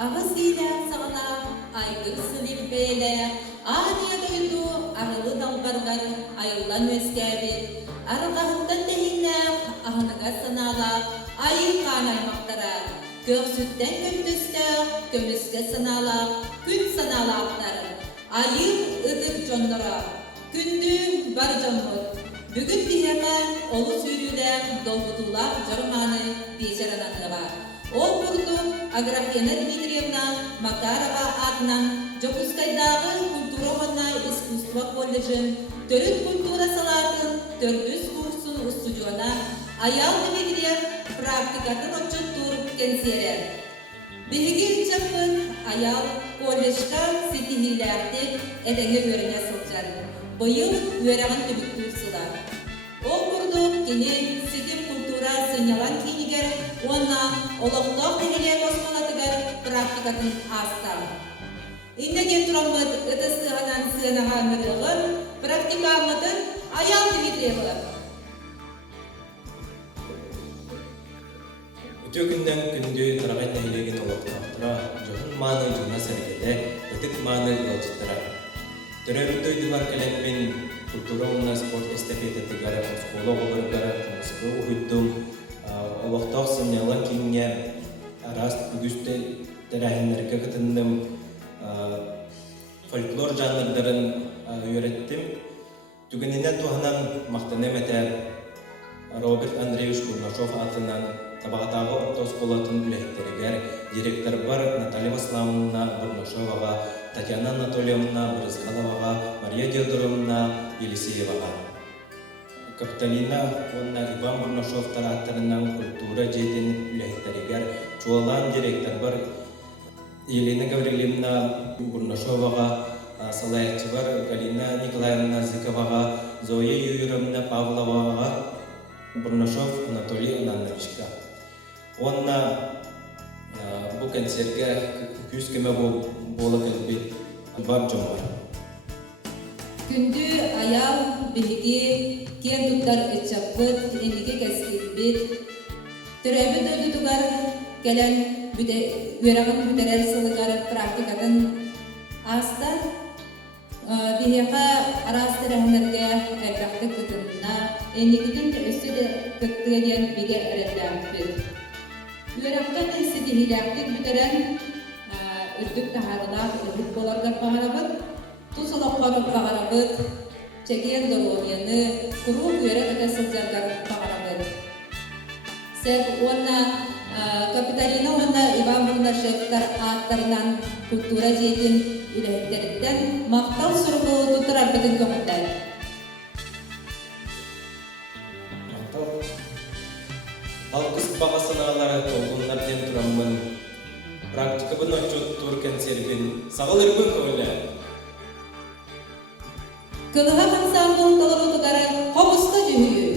Ağısıyla sağına aygırsın ilbeyle, ağrıya doydu ağılı dalgargar ayılan özgəbit. Arğahından dehinle ahınıga sınala, ayı kanaymaktara, göksütten gömdüste, gömüske sınala, gün sınala aktarı. Ayı ıdık jonlara, gündü bar jonmut. Bugün diyemen olu sürüden dolgudular jormanı dijerananı var. Ол курдук Аграфена Дмитриевна Макарова атынан Жокускайдағы культурована искусство колледжин төрүт культура салатын төрдүс курсын устудиона Аял Дмитриев практикатын отчуттур кенсерер. Биһиги чаппын Аял колледжка ситихилердик эдеңе өріне сылжар. Быйыл өрәғын түбіттүр сылар. Ол курдук кені ситим культура сынялан кейнигер Онна олоқтоқ дегеле космонатыгар практикатын астам. Иннеген тұрамыд ұтыстығынан сынаға мүдіғын практикамыдын Аял Дмитриевы. Өте күнден күнді тұрағай тәйлеген олоқтақтыра, жоғын маны жына сәргеде, өтік маны ұлжыттыра. Түрәбітті өйділар кәләнмен культура спорт эстафететігара, скола оларғара, Москва ұйдым, Олақтақ сынялан кейінге араст үгісті тәрәхінлерге қытындым фольклор жанрдарын үйреттім. Түгінінен туғанан мақтанем әтәр Роберт Андреевич Курнашов атынан табағатағы оқтос болатын үләйттергер директор бар Наталья Васламовна Бурнашоваға, Татьяна Анатольевна Брызгаловаға, Мария Диодоровна Елисееваға. Капиталина онна Иван Бурнашов тараттарынан культура жеден үләйттергер чуалан директор бар Елена Гаврилевна Бурнашоваға, салаятчы бар Галина Николаевна Зыковаға, Зоя Юрьевна Павловаға, Бурнашов Анатолий Анановичка. Онна бұл концертке күз кеме болы кәлбет бар жомар. Күнді аял білгі кен тұттар үтчаппыт, ендіге кәскетбет. Түрәбі дөді тұғар кәлән өрағын бүтәрәл сылығар практикатын астан бігеға арасты рәхінерге әлбәқті күтінна, ендігінің өсі де күттігеден біге әрәләмпет. Өрақтан әсі дегеләқтік бүтәрән үрдік тағарылақ үрдік боларғар бағарабыт, Тусалаққаны бағарабыт, чәген дорогияны, құру көре қытасылжарғар бағарабыт. Сәк онна Капиталина онна Иван Бурнашевтар аттарынан культура жейтін үләйттеріттен мақтал сұрғы тұтырар бітін көміттай. Мақтал. Алқыс бағасыналары толғынлар ден тұрамын. Практика бұны отчуттур кәнсерген сағылыр бұл көйлі. Кылыға қамсан бұл тұлыр ұтығары қомысқа жүйі.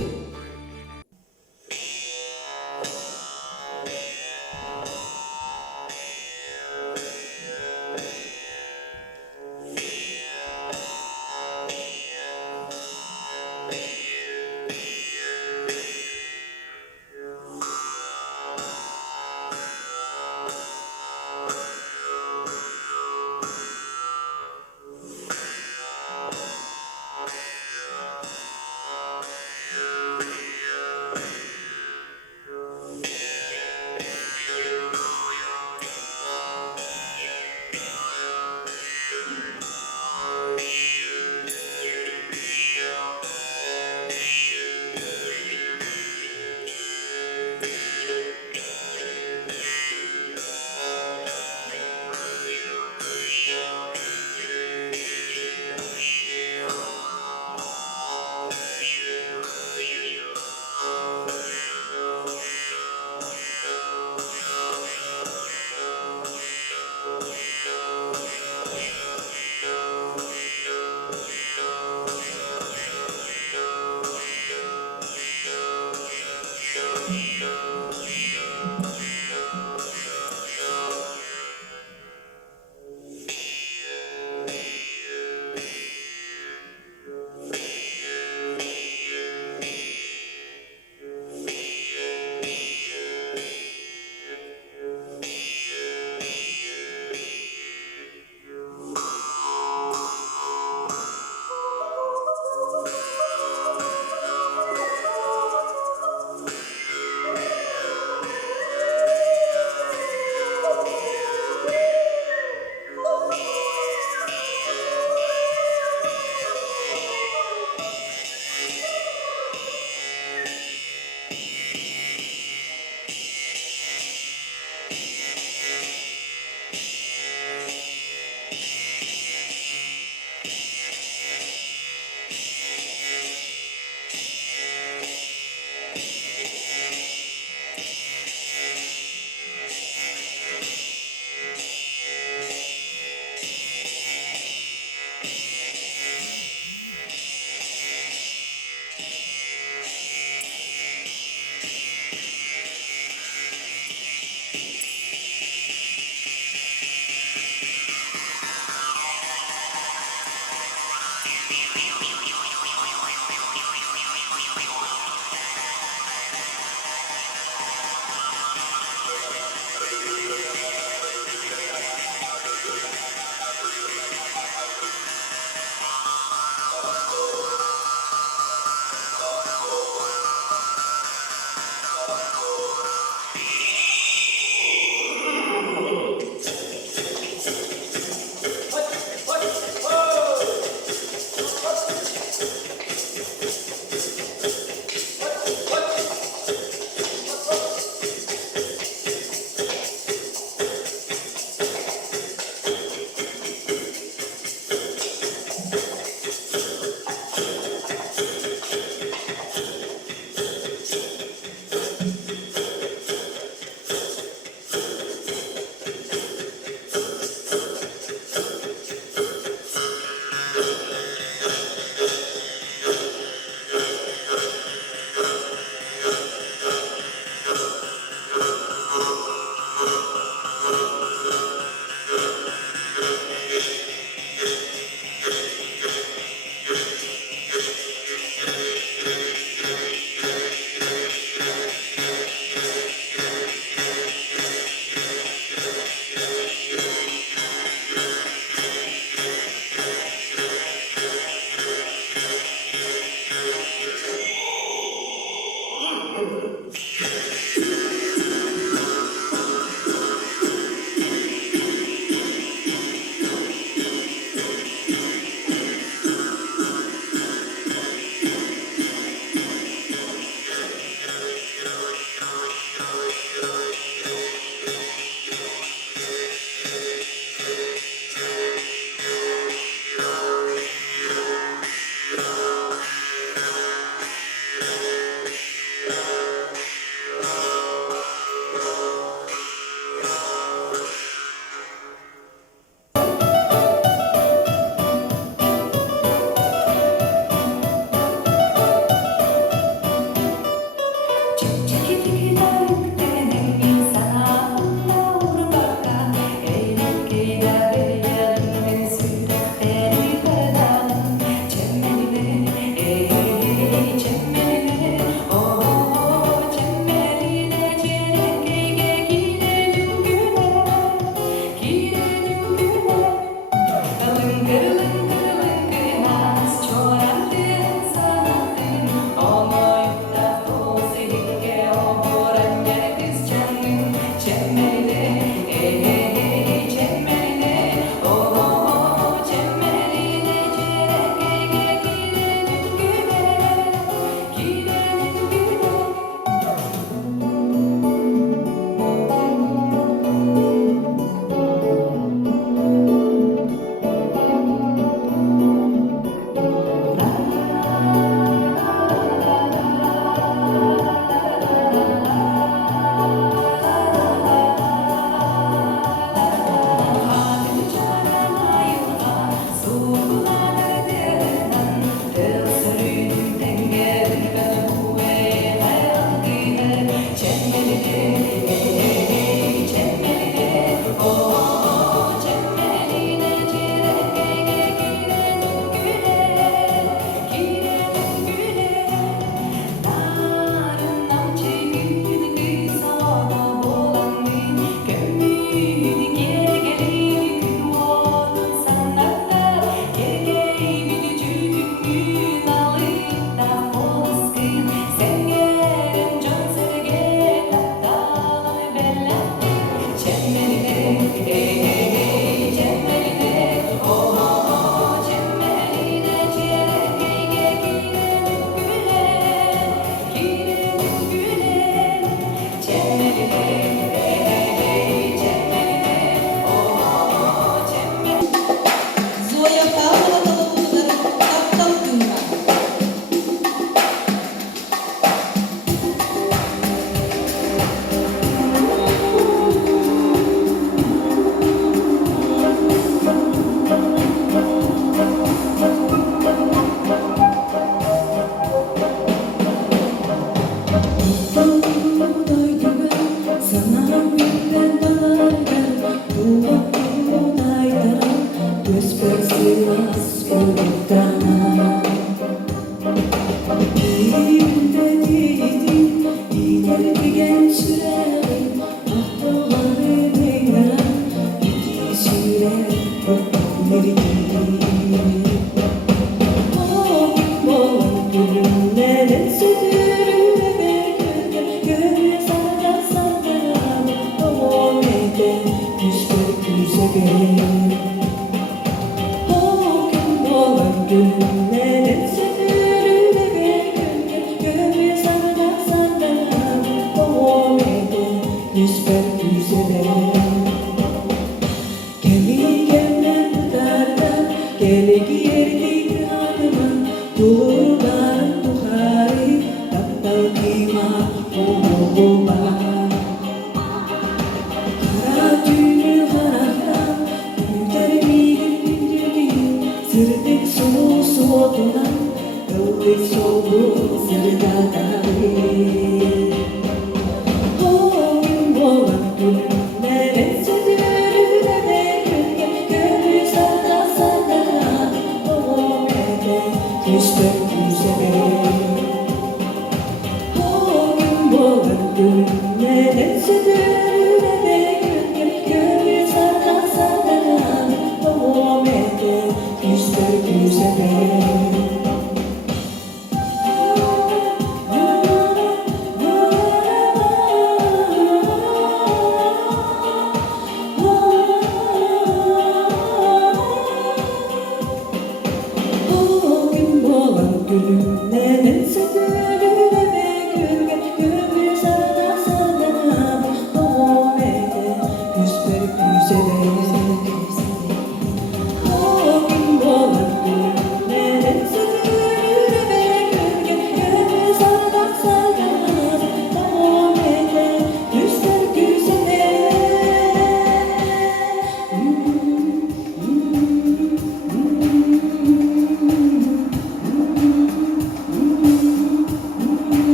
Zoya Pavlova Kalakutuları Kaptan Ünvan.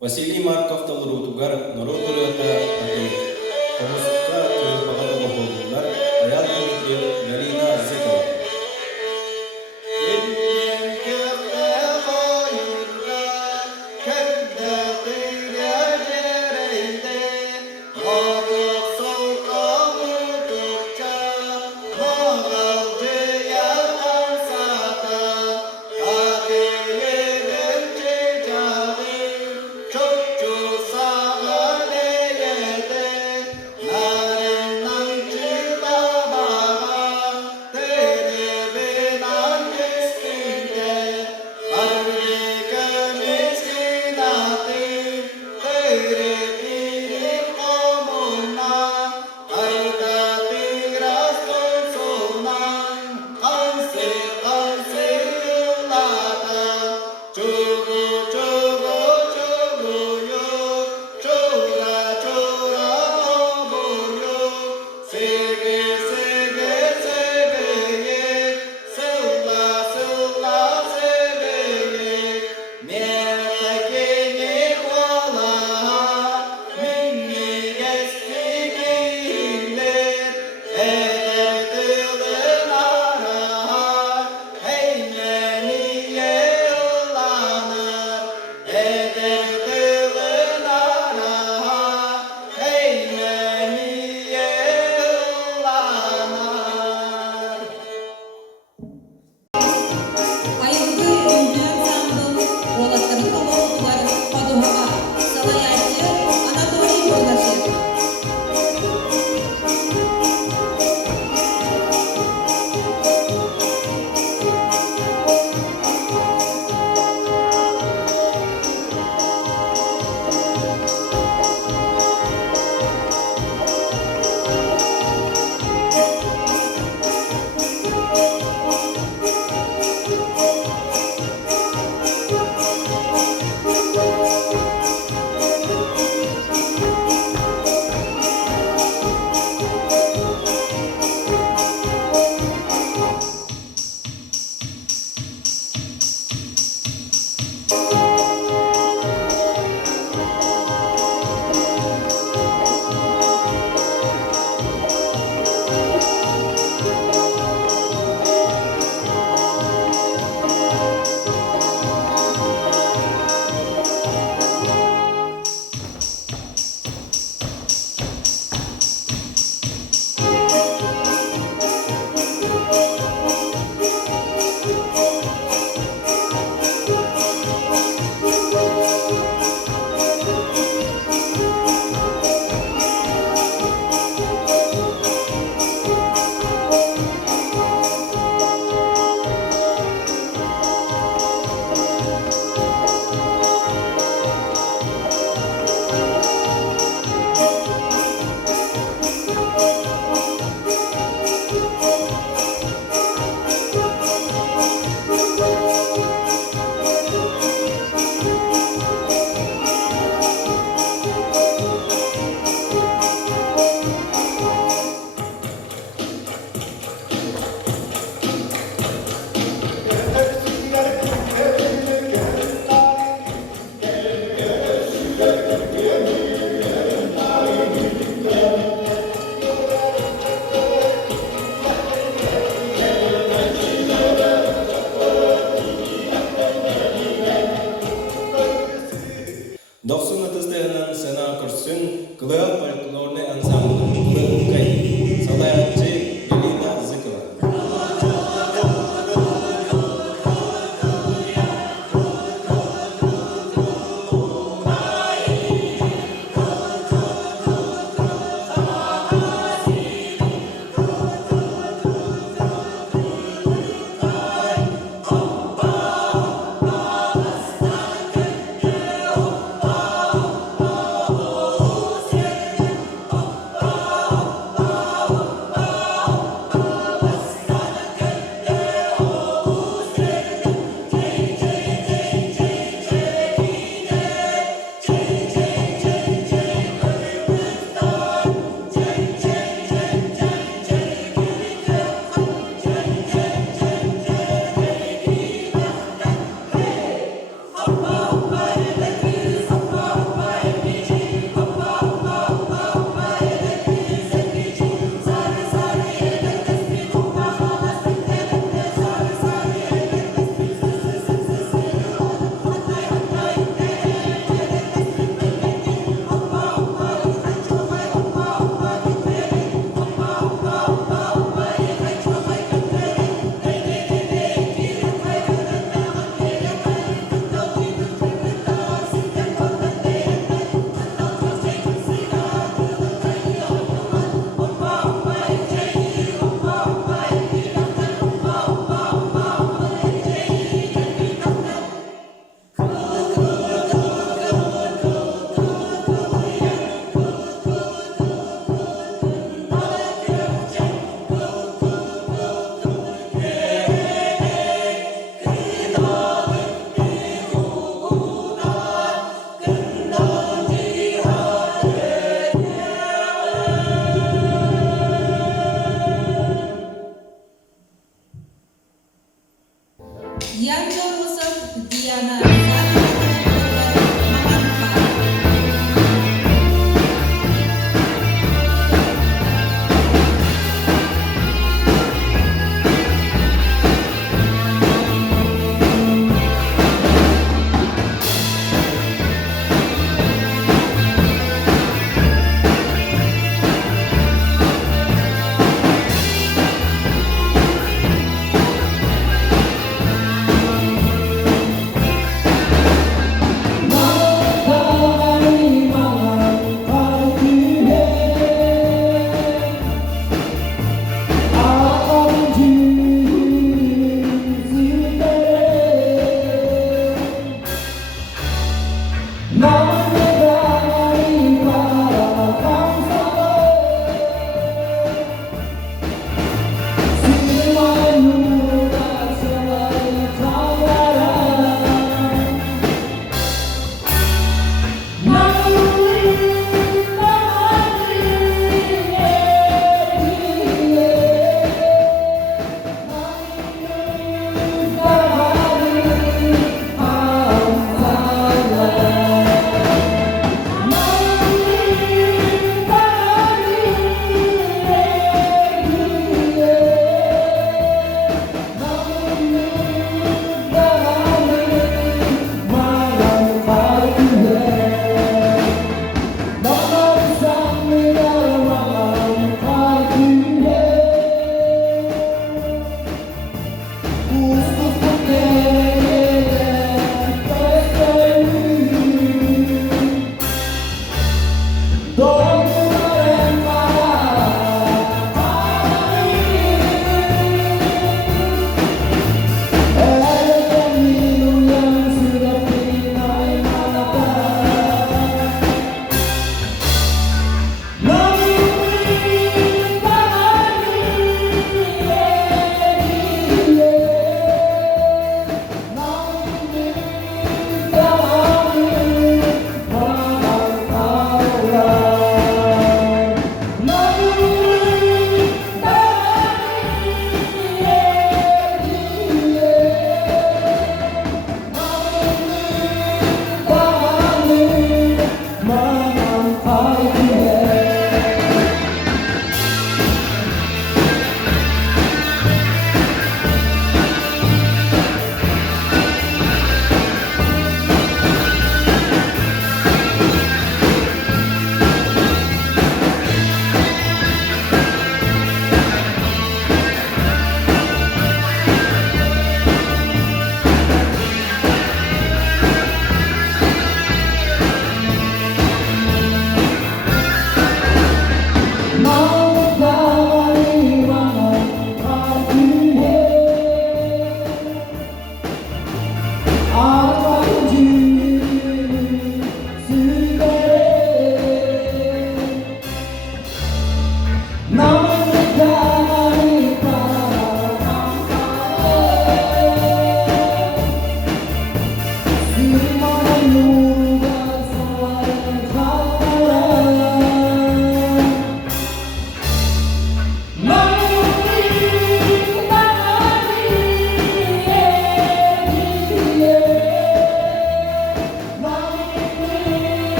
Василий Марков талрутугар народурата атылык. Комуска тыпагада болдулар. Аял Дмитриев, Галина Зыкова. Çok çok sağ ol, Doksun atasdayanan sena kursun klub folklorne ansambl klub kay salayatçı Elina Zыкова. Yanjo Rusam Diana Sari Mamanpa.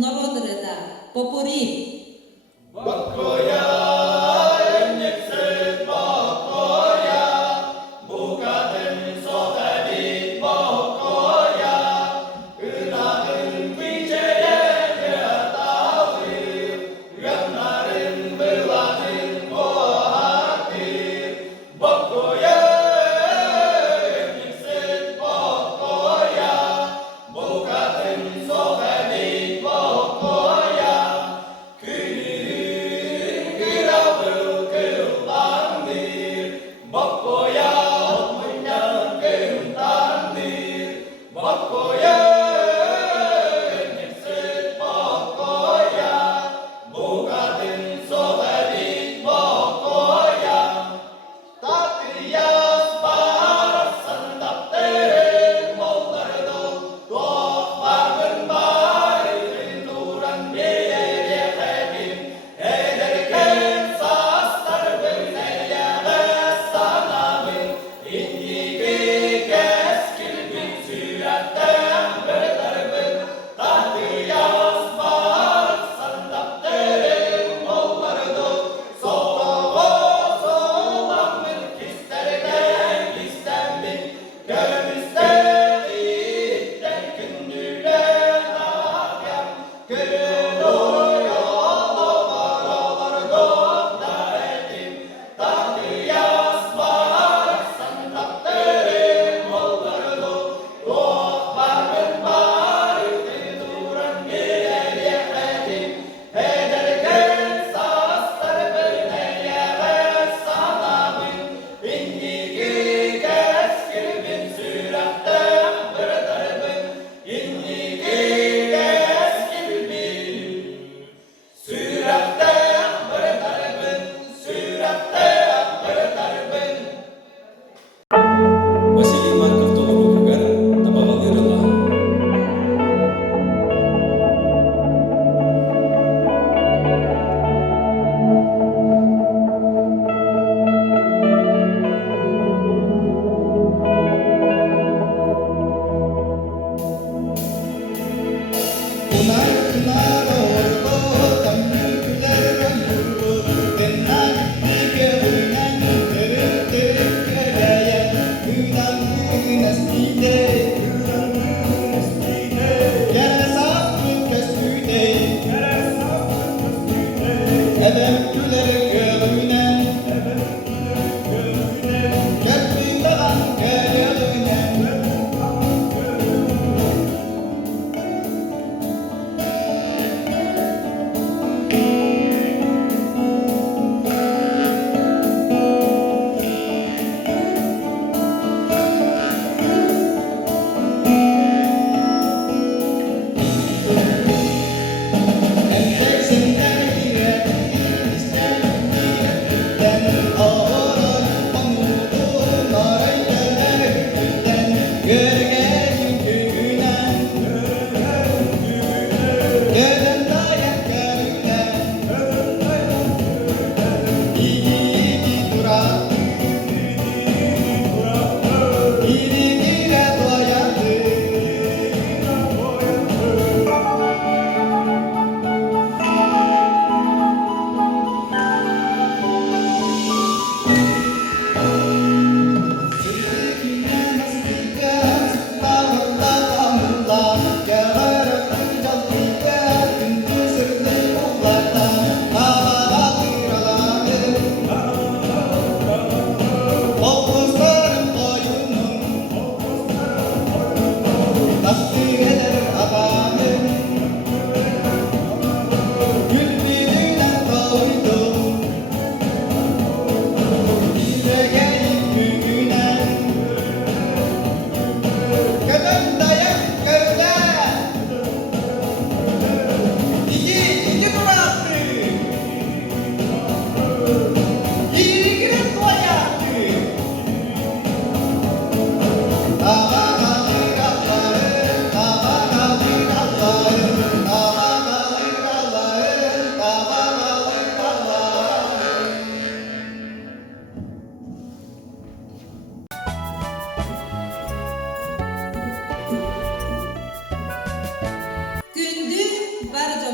народреда попорів.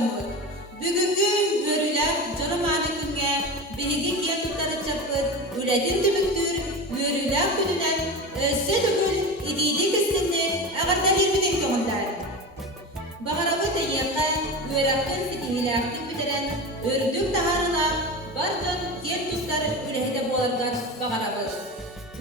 Bargamut. Bugünkü görüler Joromani günge bihigi kiye tutarı çapıt, üledin tümüktür, görüler gününen össedükül ididi kısmını ağırdan 20 denk toğundar. Baharabı teyyaka, üyeraktın sitihilaktın bitiren ördük taharına bardan kiye tutarı ülehide boğargar baharabı.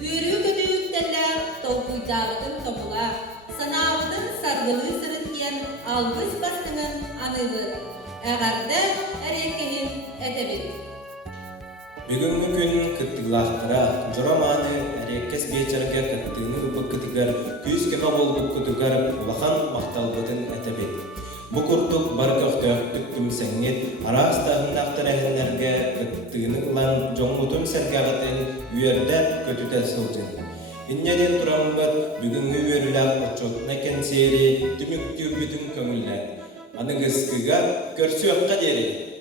Üyürü kötüyüktenler tolkuydağıdın topula, sanavıdın sargılı sırın diyen algıs bastının anıdır. Ağarda erekehin edebit. Бүгүнкү күн кыттыглаахтара жороманы эреккес бечерге кыттыыны упаккытыгар күүс кепа болбуккутугар улахан макталбытын этебит. Бу куртук бар көфтөктүк күмсеңнет араастагыннаактар эхеннерге кыттыыны улан жоңмутун сергагатын үйерде көтүтө сылжын. Иннеден турамбат бүгүнгү үйөрүлак очотуна кенсери түмүктүрбүтүн көңүллер. Аныгыскыга көрсөкка дери.